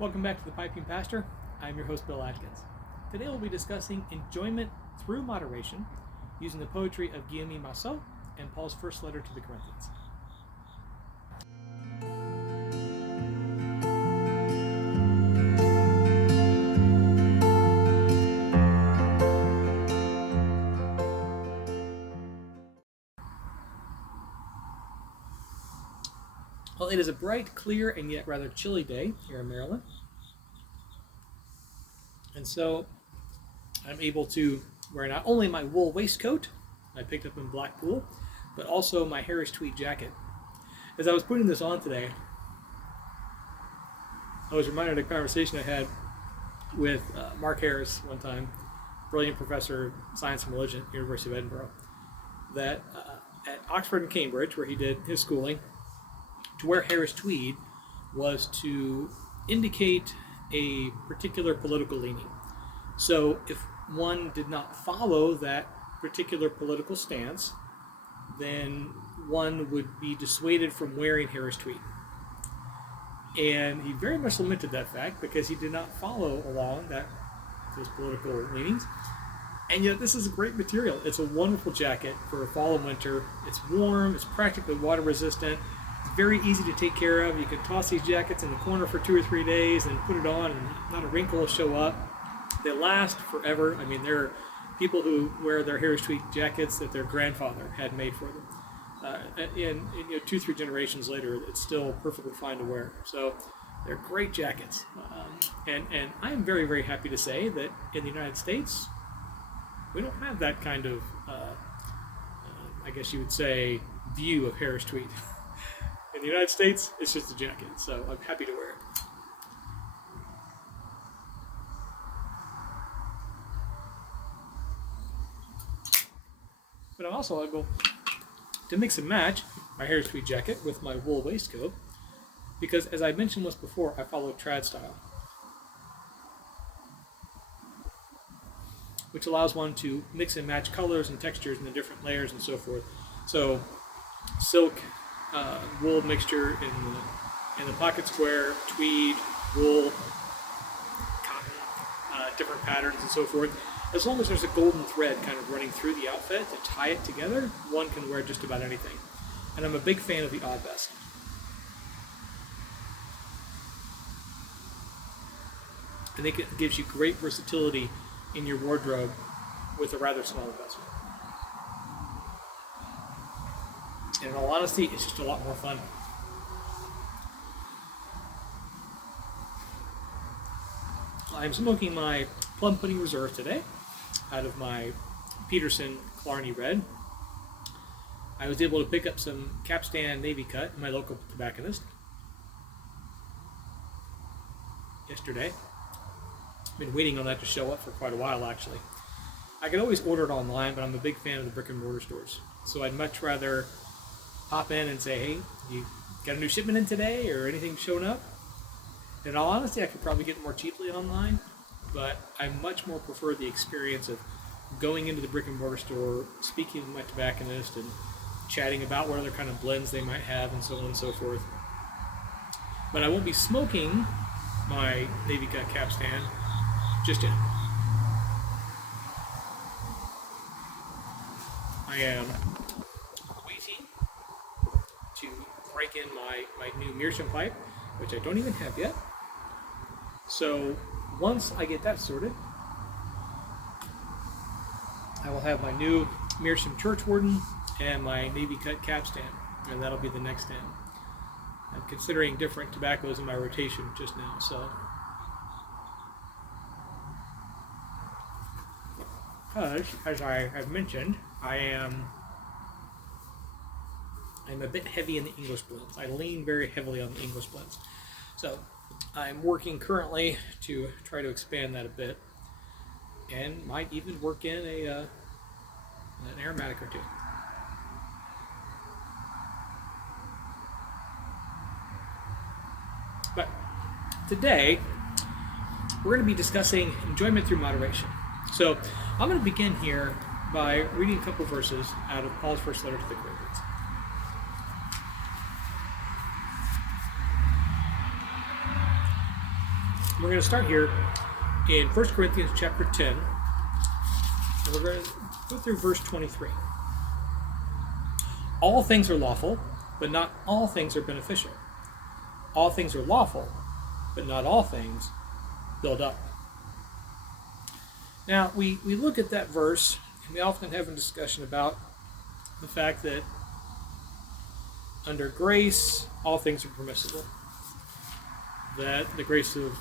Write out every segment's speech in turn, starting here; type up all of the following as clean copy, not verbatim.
Welcome back to the Piping Pastor. I'm your host, Bill Atkins. Today we'll be discussing enjoyment through moderation using the poetry of Guillaume Massieu and Paul's first letter to the Corinthians. Well, it is a bright, clear, and yet rather chilly day here in Maryland. And so I'm able to wear not only my wool waistcoat I picked up in Blackpool, but also my Harris tweed jacket. As I was putting this on today, I was reminded of a conversation I had with Mark Harris one time, brilliant professor of science and religion at the University of Edinburgh, that at Oxford and Cambridge, where he did his schooling, to wear Harris tweed was to indicate a particular political leaning. So if one did not follow that particular political stance, then one would be dissuaded from wearing Harris tweed. And he very much lamented that fact because he did not follow along those political leanings. And yet this is a great material. It's a wonderful jacket for fall and winter. It's warm, it's practically water resistant. It's very easy to take care of. You can toss these jackets in the corner for 2 or 3 days and put it on and not a wrinkle will show up. They last forever. I mean, there are people who wear their Harris tweed jackets that their grandfather had made for them. And 2-3 generations later, it's still perfectly fine to wear. So they're great jackets. And I am very, very happy to say that in the United States, we don't have that kind of, I guess you would say, view of Harris tweed. In the United States, it's just a jacket, so I'm happy to wear it. But I'm also able to mix and match my Harris tweed jacket with my wool waistcoat because, as I mentioned once before, I follow trad style, which allows one to mix and match colors and textures and the different layers and so forth. So silk, wool mixture in the pocket square, tweed, wool, cotton, different patterns and so forth. As long as there's a golden thread kind of running through the outfit to tie it together, one can wear just about anything. And I'm a big fan of the odd vest. I think it gives you great versatility in your wardrobe with a rather small investment. And in all honesty, it's just a lot more fun. I'm smoking my Plum Pudding Reserve today out of my Peterson Clarny Red. I was able to pick up some Capstan Navy Cut in my local tobacconist yesterday. I've been waiting on that to show up for quite a while, actually. I can always order it online, but I'm a big fan of the brick and mortar stores. So I'd much rather pop in and say, hey, you got a new shipment in today or anything showing up? In all honesty, I could probably get it more cheaply online, but I much more prefer the experience of going into the brick and mortar store, speaking with my tobacconist and chatting about what other kind of blends they might have and so on and so forth. But I won't be smoking my Navy Cut Capstan just yet. I am waiting to break in my new meerschaum pipe, which I don't even have yet. So once I get that sorted, I will have my new meerschaum churchwarden and my Navy Cut Capstan, and that'll be the next stand. I'm considering different tobaccos in my rotation just now, so. Because, as I have mentioned, I'm a bit heavy in the English blends. I lean very heavily on the English blends. So I'm working currently to try to expand that a bit and might even work in an aromatic or two. But today, we're going to be discussing enjoyment through moderation. So I'm going to begin here by reading a couple verses out of Paul's first letter to the Corinthians. We're going to start here in 1 Corinthians chapter 10, and we're going to go through verse 23. All things are lawful, but not all things are beneficial. All things are lawful, but not all things build up. Now, we look at that verse, and we often have a discussion about the fact that under grace, all things are permissible. That the grace of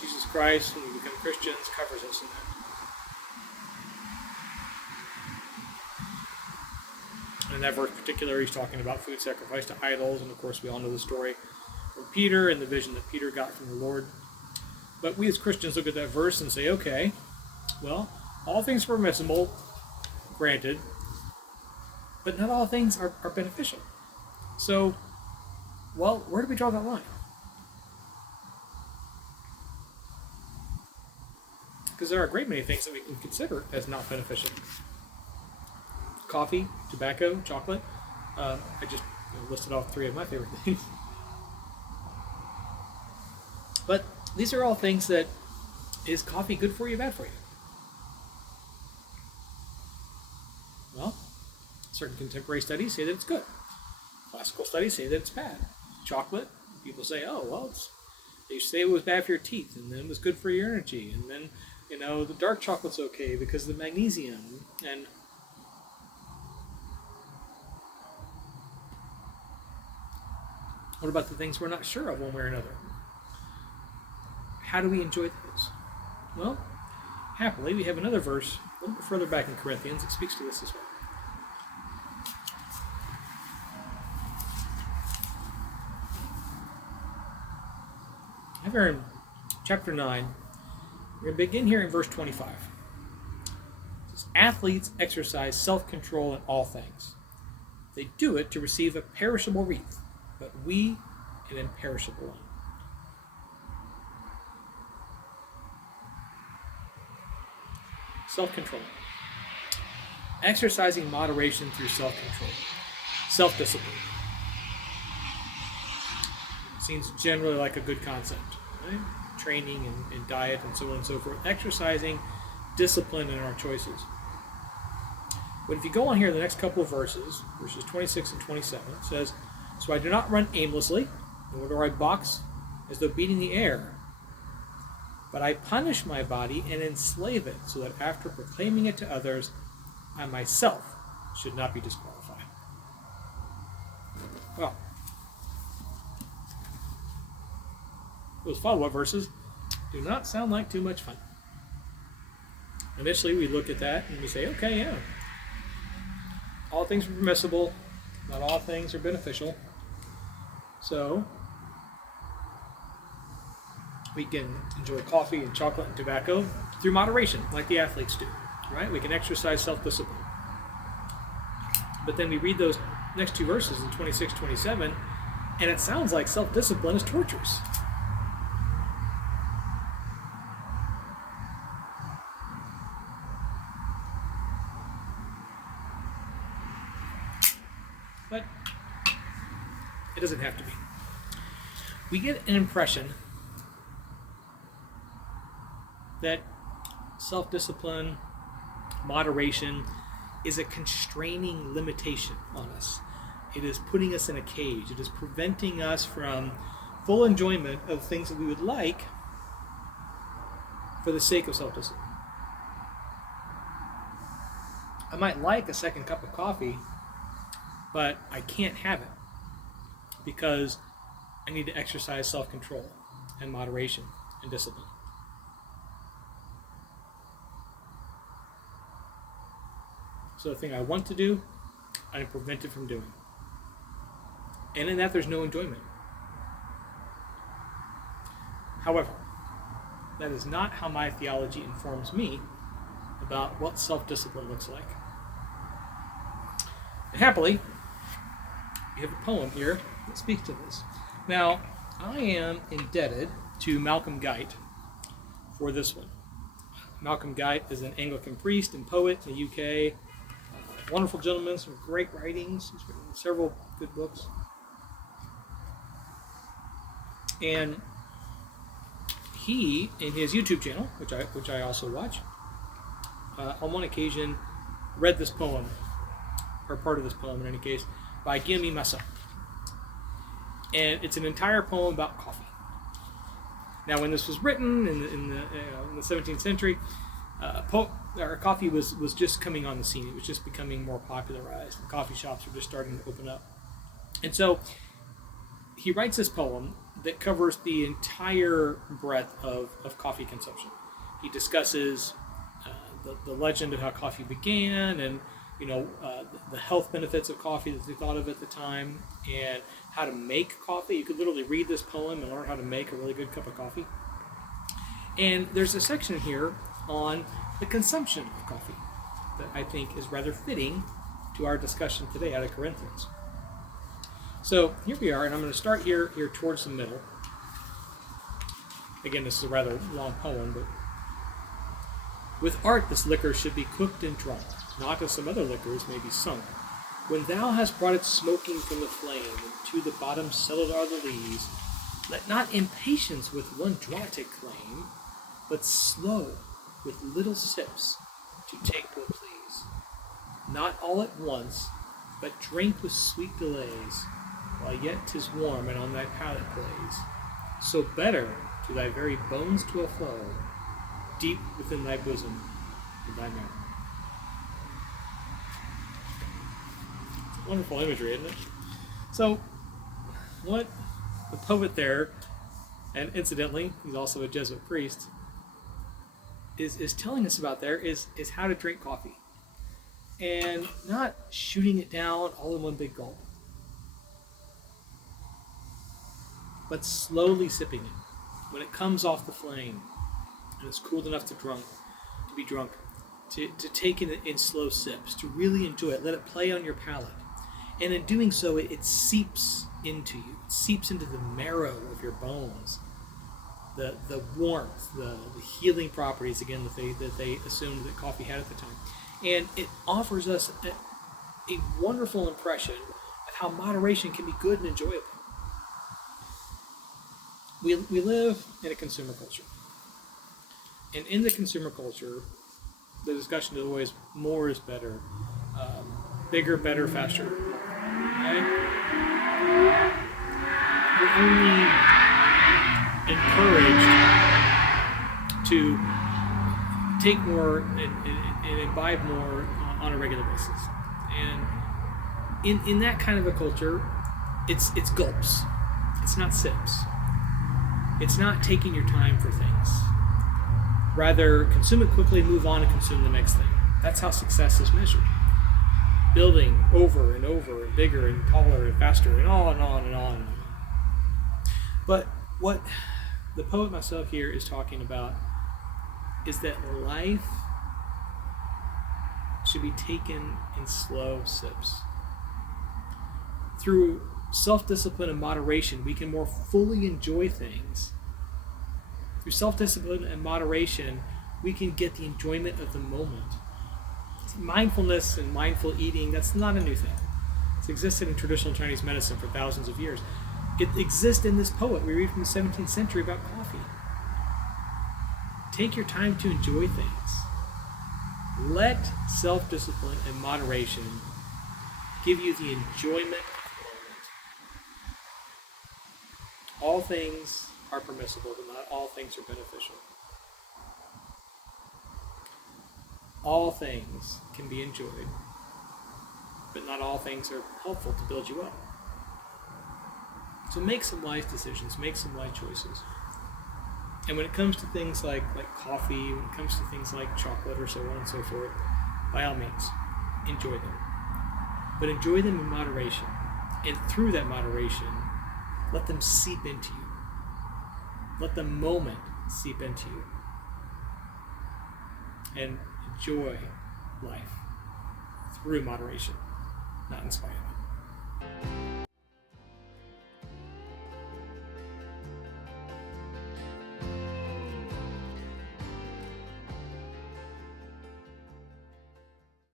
Jesus Christ, when we become Christians, covers us in that. In that verse particular, he's talking about food sacrificed to idols, and of course we all know the story from Peter and the vision that Peter got from the Lord. But we as Christians look at that verse and say, okay, well, all things are permissible, granted, but not all things are beneficial. So, well, where do we draw that line? Because there are a great many things that we can consider as not beneficial. Coffee, tobacco, chocolate. I just listed off 3 of my favorite things. But these are all things that, is coffee good for you, bad for you? Well, certain contemporary studies say that it's good. Classical studies say that it's bad. Chocolate, people say, oh, well, they say it was bad for your teeth, and then it was good for your energy, and then, the dark chocolate's okay because of the magnesium, and what about the things we're not sure of one way or another? How do we enjoy those? Well, happily, we have another verse a little bit further back in Corinthians that speaks to this as well. Over in chapter 9, we're going to begin here in verse 25. It says, athletes exercise self-control in all things. They do it to receive a perishable wreath, but we an imperishable one. Self-control. Exercising moderation through self-control. Self-discipline. Seems generally like a good concept, right? Training and diet and so on and so forth. Exercising discipline in our choices. But if you go on here, the next couple of verses 26 and 27, it says, so I do not run aimlessly, nor do I box as though beating the air, but I punish my body and enslave it, so that after proclaiming it to others, I myself should not be disqualified. Well, those follow-up verses do not sound like too much fun. Initially, we look at that and we say, okay, yeah, all things are permissible, not all things are beneficial. So, we can enjoy coffee and chocolate and tobacco through moderation, like the athletes do, right? We can exercise self-discipline. But then we read those next 2 verses in 26, 27, and it sounds like self-discipline is torturous. But it doesn't have to be. We get an impression that self-discipline, moderation, is a constraining limitation on us. It is putting us in a cage. It is preventing us from full enjoyment of things that we would like for the sake of self-discipline. I might like a second cup of coffee, but I can't have it because I need to exercise self-control and moderation and discipline. So the thing I want to do, I'm prevented from doing. And in that, there's no enjoyment. However, that is not how my theology informs me about what self-discipline looks like. And happily, we have a poem here that speaks to this. Now, I am indebted to Malcolm Guite for this one. Malcolm Guite is an Anglican priest and poet in the UK. Wonderful gentleman, some great writings. He's written several good books. And he, in his YouTube channel, which I also watch, on one occasion read this poem, or part of this poem in any case, by Guillaume Massieu. And it's an entire poem about coffee. Now, when this was written in the 17th century, coffee was just coming on the scene. It was just becoming more popularized. And coffee shops were just starting to open up. And so he writes this poem that covers the entire breadth of coffee consumption. He discusses the legend of how coffee began, and the health benefits of coffee that they thought of at the time, and how to make coffee. You could literally read this poem and learn how to make a really good cup of coffee. And there's a section here on the consumption of coffee that I think is rather fitting to our discussion today out of Corinthians. So here we are, and I'm going to start here towards the middle. Again, this is a rather long poem, but with art this liquor should be cooked and drunk, not as some other liquors may be sunk. When thou hast brought it smoking from the flame, and to the bottom settled are the lees, let not impatience with one draught it claim, but slow with little sips to take what please. Not all at once, but drink with sweet delays, while yet 'tis warm and on thy palate plays. So better to thy very bones to a flow, deep within thy bosom, in thy marrow. Wonderful imagery, isn't it? So, what the poet there, and incidentally, he's also a Jesuit priest, is telling us about there is how to drink coffee. And not shooting it down all in one big gulp, but slowly sipping it. When it comes off the flame, and it's cooled enough to be drunk, to take it in slow sips, to really enjoy it, let it play on your palate. And in doing so, it seeps into you. It seeps into the marrow of your bones. The warmth, the healing properties, again, that they assumed that coffee had at the time. And it offers us a wonderful impression of how moderation can be good and enjoyable. We live in a consumer culture. And in the consumer culture, the discussion is always more is better, bigger, better, faster. Okay? We're only encouraged to take more and imbibe more on a regular basis. And in that kind of a culture, it's gulps. It's not sips. It's not taking your time for things. Rather, consume it quickly, move on, and consume the next thing. That's how success is measured. Building over and over, and bigger and taller and faster, and on and on and on and on. But what the poet Massieu here is talking about is that life should be taken in slow sips. Through self-discipline and moderation, we can more fully enjoy things. Through self-discipline and moderation, we can get the enjoyment of the moment. Mindfulness and mindful eating, that's not a new thing. It's existed in traditional Chinese medicine for thousands of years. It exists in this poet we read from the 17th century about coffee. Take your time to enjoy things. Let self-discipline and moderation give you the enjoyment of the moment. All things are permissible, but not all things are beneficial. All things can be enjoyed, but not all things are helpful to build you up. So make some wise decisions, make some wise choices. And when it comes to things like coffee, when it comes to things like chocolate or so on and so forth, by all means, enjoy them. But enjoy them in moderation. And through that moderation, let them seep into you. Let the moment seep into you. And enjoy life through moderation, not in spite of it.